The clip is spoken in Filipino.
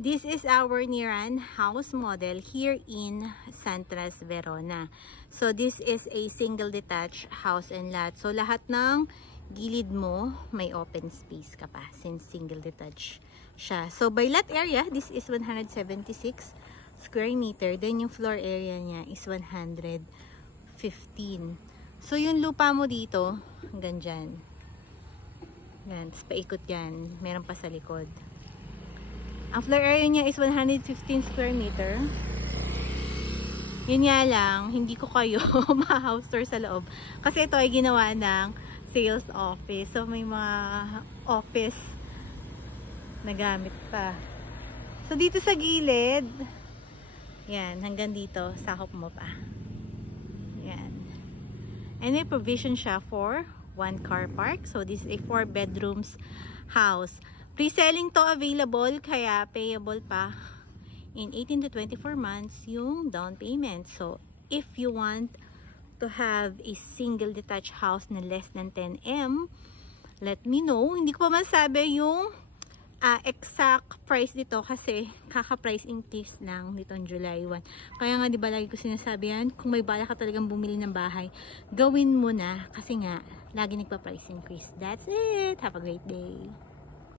This is our Niran house model here in Santras, Verona. So this is a single detached house and lot. So lahat ng gilid mo may open space ka pa since single detached siya. So by lot area, this is 176 square meter. Then yung floor area niya is 115. So yung lupa mo dito, hanggang dyan. Yan, paikot yan. Meron pa sa likod. Ang floor area niya is 115 square meter. Yun nga lang, hindi ko kayo ma-house tour sa loob. Kasi ito ay ginawa ng sales office. So may mga office na gamit pa. So dito sa gilid, yan, hanggang dito, sakop mo pa. Yan. And may provision siya for 1 car park. So this is a 4 bedrooms house. Pre-selling to available, kaya payable pa in 18 to 24 months yung down payment. So, if you want to have a single detached house na less than 10 M, let me know. Hindi ko pa masabi yung exact price dito kasi kaka-price increase lang nitong July 1. Kaya nga, di ba lagi ko sinasabi yan, kung may bala ka talagang bumili ng bahay, gawin mo na kasi nga, lagi nagpa-price increase. That's it. Have a great day.